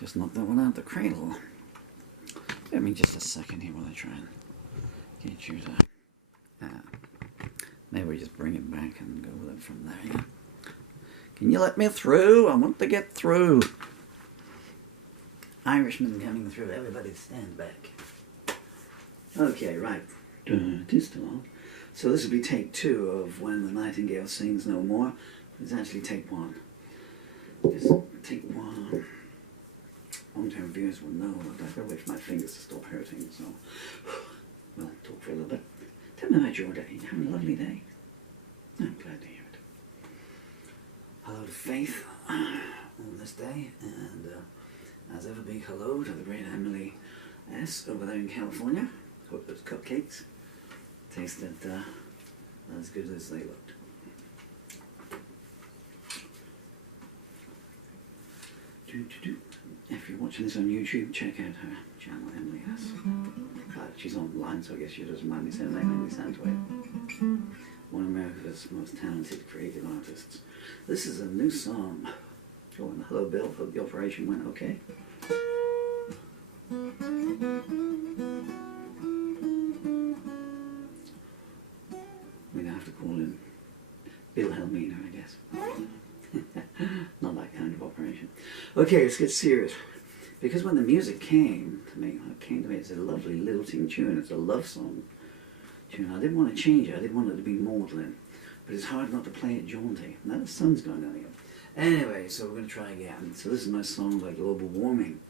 Just knock that one out the cradle. Give me just a second here while I try and get you to... maybe we just bring it back and go with it from there, yeah? Can you let me through? I want to get through. Irishman coming through. Everybody stand back. Okay, right. It is still on. So this will be take 2 of When the Nightingale Sings No More. It's actually take 1. Just take 1. Long-term viewers will know that I've got to wait for my fingers to stop hurting, so... Well, talk for a little bit. Tell me about your day. You having a lovely day? I'm glad to hear it. Hello to Faith on this day, and as ever, big hello to the great Emily S. over there in California. Hope those cupcakes tasted as good as they looked. If you're watching this on YouTube, check out her channel, Emily S. She's online, so I guess she doesn't mind me saying that, Emily Sandway. One of America's most talented creative artists. This is a new song. Oh, and hello, Bill. Hope the operation went okay. We'd have to call him Bill Helmina, I guess. Not that kind of operation. Okay, let's get serious. Because when the music came to me, it's a lovely lilting tune. It's a love song tune. I didn't want to change it. I didn't want it to be maudlin. But it's hard not to play it jaunty. Now the sun's going down again. Anyway, so we're going to try again. So this is my song about global warming.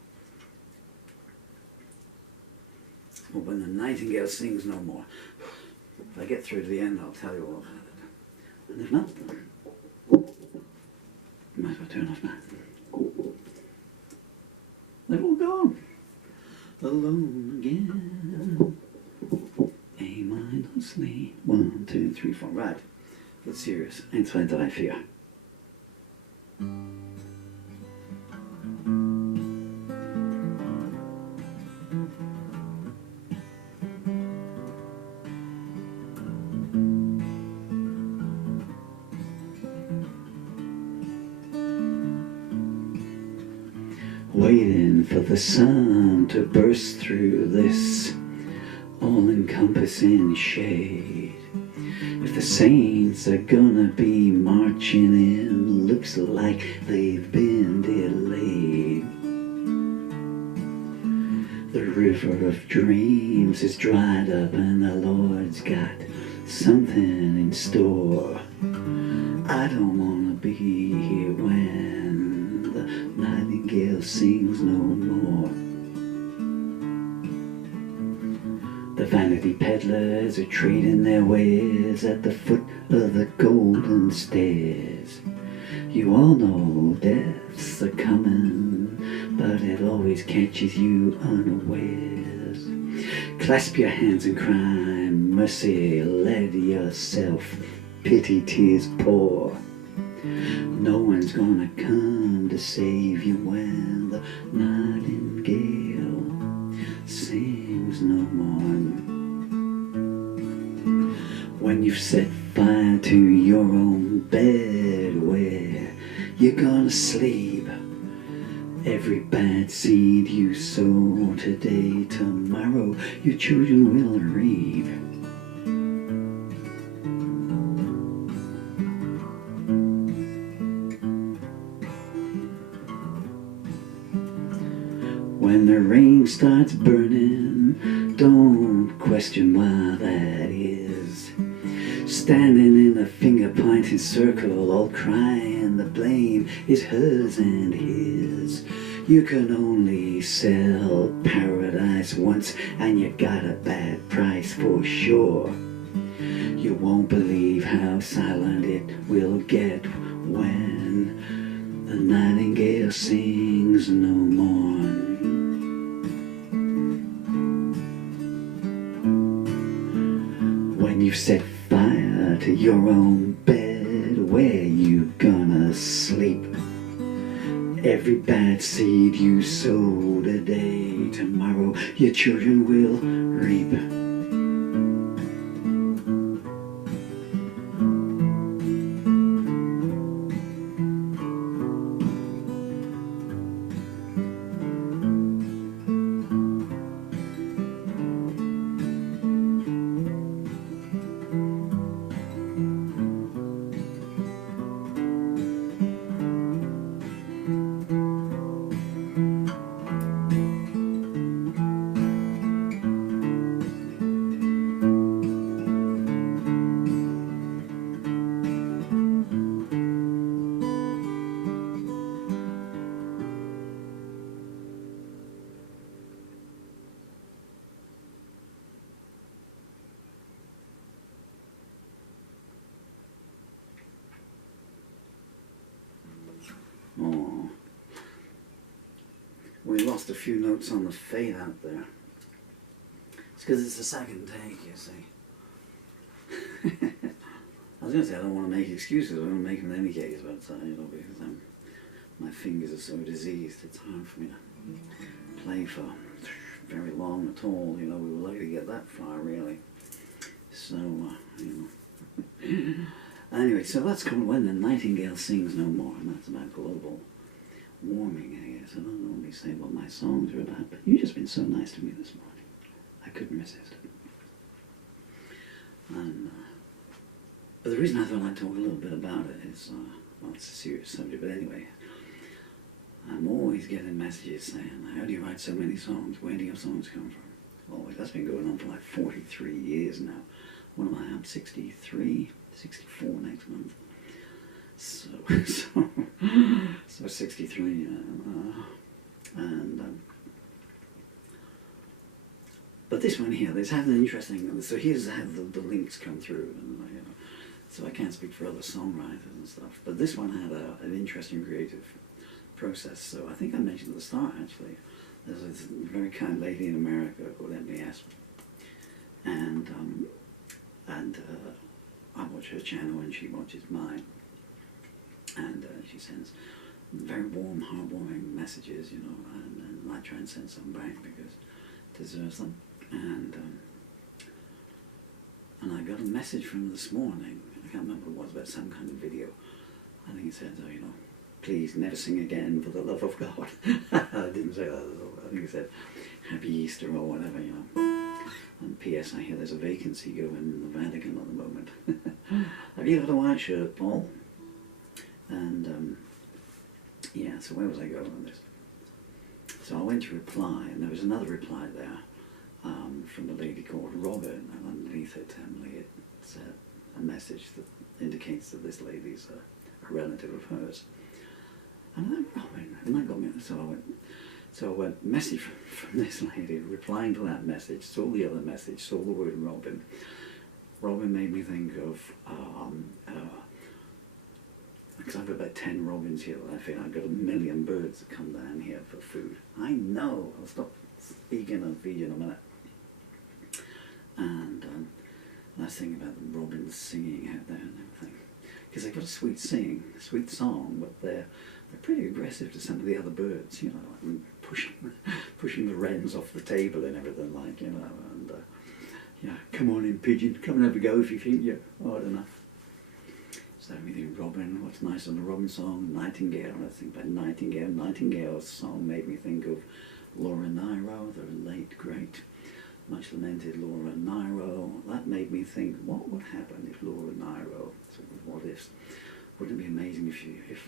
Or When the Nightingale Sings No More. If I get through to the end, I'll tell you all about it. And if not, might as well turn off now. They're all gone. Alone again. A mindlessly. 1, 2, 3, 4. Right. Let's serious. Inside that I fear. Waiting for the sun to burst through this all-encompassing shade. If the saints are gonna be marching in, looks like they've been delayed. The river of dreams is dried up and the Lord's got something in store. I don't wanna be here when the nightingale sings no more. The vanity peddlers are trading their wares at the foot of the golden stairs. You all know death's a coming, but it always catches you unawares. Clasp your hands and cry mercy, let yourself pity tears pour. No one's gonna come to save you when the nightingale sings no more. When you've set fire to your own bed where you're gonna sleep, every bad seed you sow today, tomorrow your children will reap. When the rain starts burning, don't question why that is. Standing in a finger-pointing circle, all crying the blame is hers and his. You can only sell paradise once, and you got a bad price for sure. You won't believe how silent it will get when the nightingale sings no more. When you set fire to your own bed, where you gonna sleep? Every bad seed you sow today, tomorrow your children will reap. Oh. We lost a few notes on the fade out there. It's because it's the second take, you see. I was going to say I don't want to make excuses. I don't make them in any case, but you know, because my fingers are so diseased, it's hard for me to play for very long at all. You know, we were lucky to get that far, really. So, you know. Anyway, so that's called When the Nightingale Sings No More, and that's about global warming, I guess. I don't normally say what my songs are about, but you've just been so nice to me this morning. I couldn't resist it. And, but the reason I thought I'd talk a little bit about it is, well, it's a serious subject, but anyway, I'm always getting messages saying, how do you write so many songs? Where do your songs come from? Always. That's been going on for like 43 years now. What am I? I'm 63, 64 next month. So 63, but this one here, this had an interesting, so here's how the links come through, and you know, so I can't speak for other songwriters and stuff, but this one had an interesting creative process. So I think I mentioned at the start, actually, there's this very kind lady in America called MBS, and I watch her channel and she watches mine, and she sends very warm, heartwarming messages, you know, and I try and send some back because it deserves them. And I got a message from her this morning. I can't remember what it was, about some kind of video. I think it said, oh, you know, please never sing again for the love of God. I didn't say that at all. I think it said Happy Easter or whatever, you know. And P.S. I hear there's a vacancy going in the Vatican at the moment. Have you got a white shirt, Paul? And yeah, so where was I going with this? So I went to reply, and there was another reply there from a lady called Robin, and underneath it, Emily, it said a message that indicates that this lady's a relative of hers. And I thought, Robin, and that got me, so I went message from this lady, replying to that message, saw the other message, saw the word Robin. Robin made me think of, because I've got about 10 robins here, I feel I've got 1 million birds that come down here for food. I know, I'll stop speaking and feed you in a minute. And I was thinking about the robins singing out there and everything. Because they've got a sweet song, but they're pretty aggressive to some of the other birds, you know, I mean, pushing the wrens off the table and everything, like, you know, and yeah, come on in, pigeon, come and have a go if you think you're hard enough. So we think Robin, what's nice on the Robin song, Nightingale, I think about Nightingale. Nightingale's song made me think of Laura Nyro, the late, great, much lamented Laura Nyro. That made me think, what would happen if Laura Nyro, sort of what ifs, wouldn't it be amazing if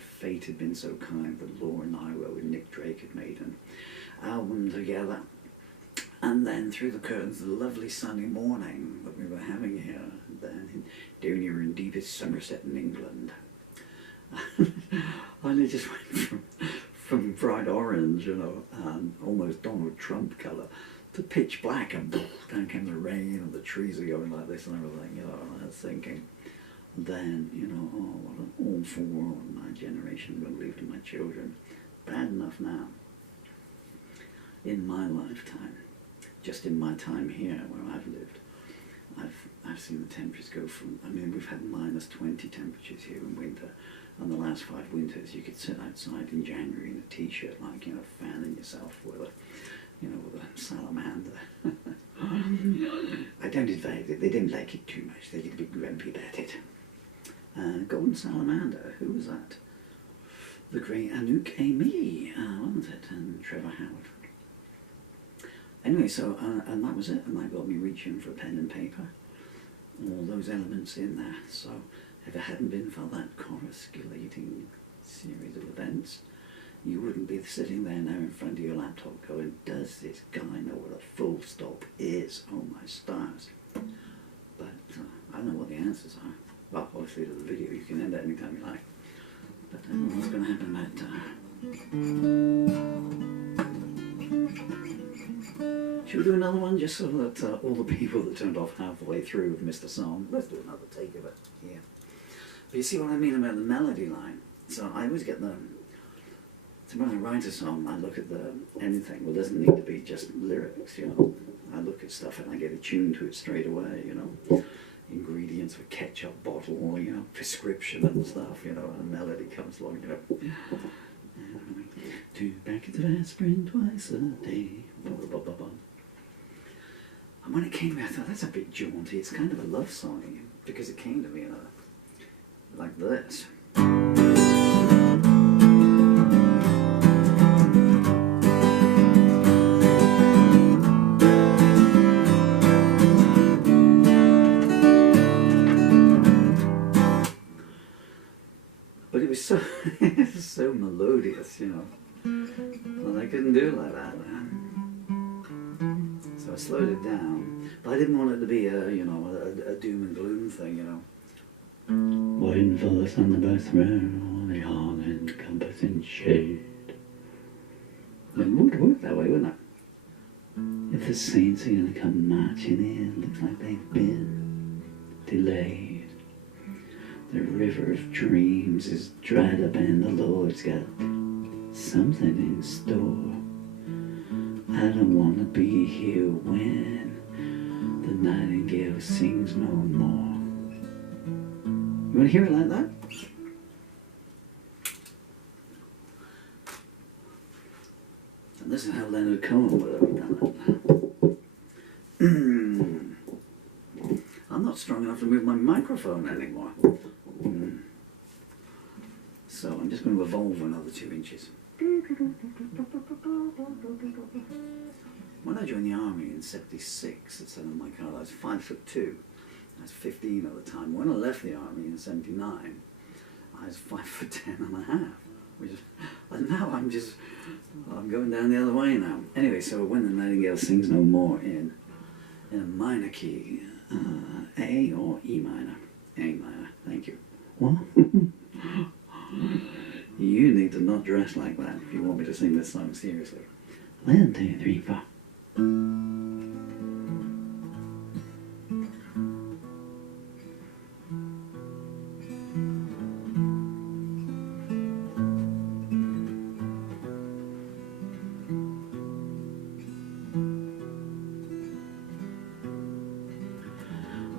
fate had been so kind that Laura Nyro and Nick Drake had made an album together, and then through the curtains of the lovely sunny morning that we were having here, then down here in deepest Somerset in England, and it just went from bright orange, you know, almost Donald Trump colour, to pitch black, and down came the rain, and the trees are going like this and everything, you know, and I was thinking, then, you know, oh, what an awful world my generation will leave to my children. Bad enough now, in my lifetime, just in my time here where I've lived, I've seen the temperatures go from, I mean, we've had -20 temperatures here in winter, and the last 5 winters you could sit outside in January in a t-shirt, like, you know, fanning yourself with a, you know, with a salamander. I don't invade it, they didn't like it too much, they get a bit grumpy about it. Golden Salamander, who was that? The great Anouk Amy, wasn't it? And Trevor Howard. Anyway, so, and that was it, and that got me reaching for pen and paper. All those elements in there. So, if it hadn't been for that coruscating series of events, you wouldn't be sitting there now in front of your laptop going, does this guy know what a full stop is? Oh my stars. But I don't know what the answers are. Well, obviously to the video, you can end it anytime you like. But I don't know what's going to happen that should we do another one, just so that all the people that turned off halfway through have missed a song? Let's do another take of it, yeah. But you see what I mean about the melody line? So I always get so when I write a song, I look at anything. Well, it doesn't need to be just lyrics, you know. I look at stuff and I get attuned to it straight away, you know. Ingredients for ketchup bottle, you know, prescription and stuff, you know, and a melody comes along, you know. Two packets of aspirin twice a day. Blah, blah, blah, blah. And when it came to me, I thought, that's a bit jaunty. It's kind of a love song, because it came to me, you know, like this. But it was so, it was so melodious, you know, that I couldn't do it like that. So I slowed it down, but I didn't want it to be a, you know, a doom and gloom thing, you know. Waiting for the sun to burst through the all encompassing shade. It would work that way, wouldn't it? If the saints are going to come marching in, looks like they've been delayed. The river of dreams is dried up and the Lord's got something in store. I don't want to be here when the nightingale sings no more. You want to hear it like that? And this is how Leonard Cohen would have done it. I'm not strong enough to move my microphone anymore. So I'm just going to evolve another 2 inches. When I joined the army in '76, it said on my card I was 5'2". I was 15 at the time. When I left the army in '79, I was 5'10" and a half. And now I'm going down the other way now. Anyway, so when the Nightingale Sings No More in a minor key, A or E minor. A minor, thank you. What? You need to not dress like that if you want me to sing this song seriously. 1, 2, 3, 4.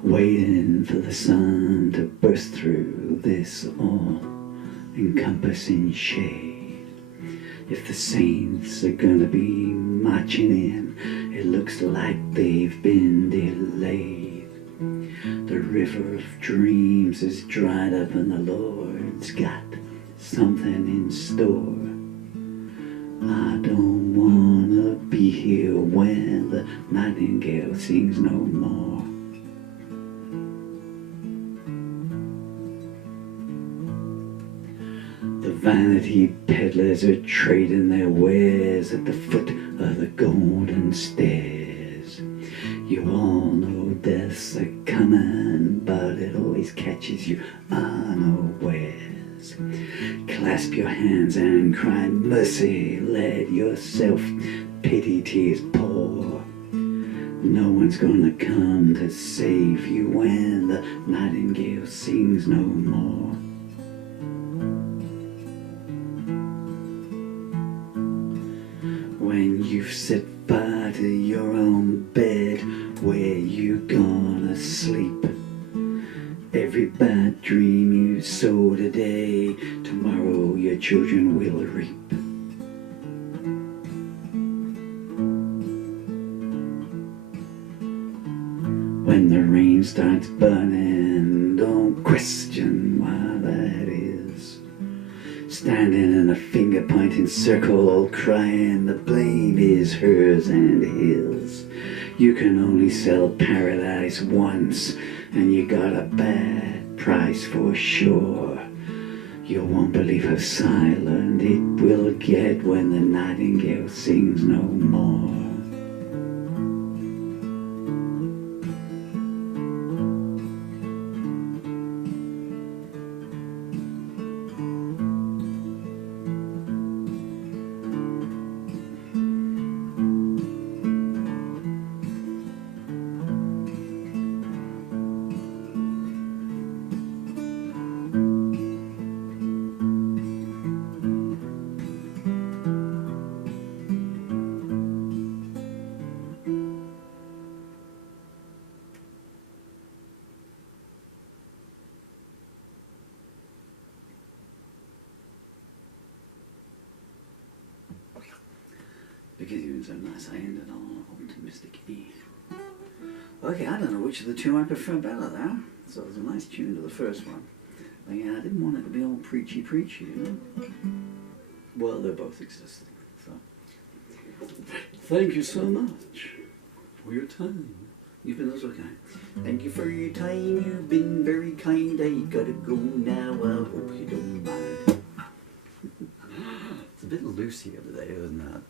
Waiting for the sun to burst through this all-encompassing shade. If the saints are gonna be marching in, it looks like they've been delayed. The river of dreams is dried up and the Lord's got something in store. I don't wanna be here when the nightingale sings no more. The vanity peddlers are trading their wares at the foot of the golden stairs. You all know death's a coming, but it always catches you unawares. Clasp your hands and cry mercy, let yourself pity tears pour. No one's gonna come to save you when the nightingale sings no more. When you've set fire to your own bed, where you gonna sleep? Every bad dream you sow today, tomorrow your children will reap. When the rain starts burning, don't question why that is. Standing in a finger-pointing circle, all crying, the blame is hers and his. You can only sell paradise once, and you got a bad price for sure. You won't believe how silent it will get when the nightingale sings no more. Because you've been so nice, I ended on optimistic E. Okay, I don't know which of the two I prefer better there. So there's a nice tune to the first one. But yeah, I didn't want it to be all preachy, you know? Well, they're both existing, so. Thank you so much for your time. You've been so kind. Thank you for your time, you've been very kind. I gotta go now, I hope you don't mind. It's a bit loose here today, isn't it?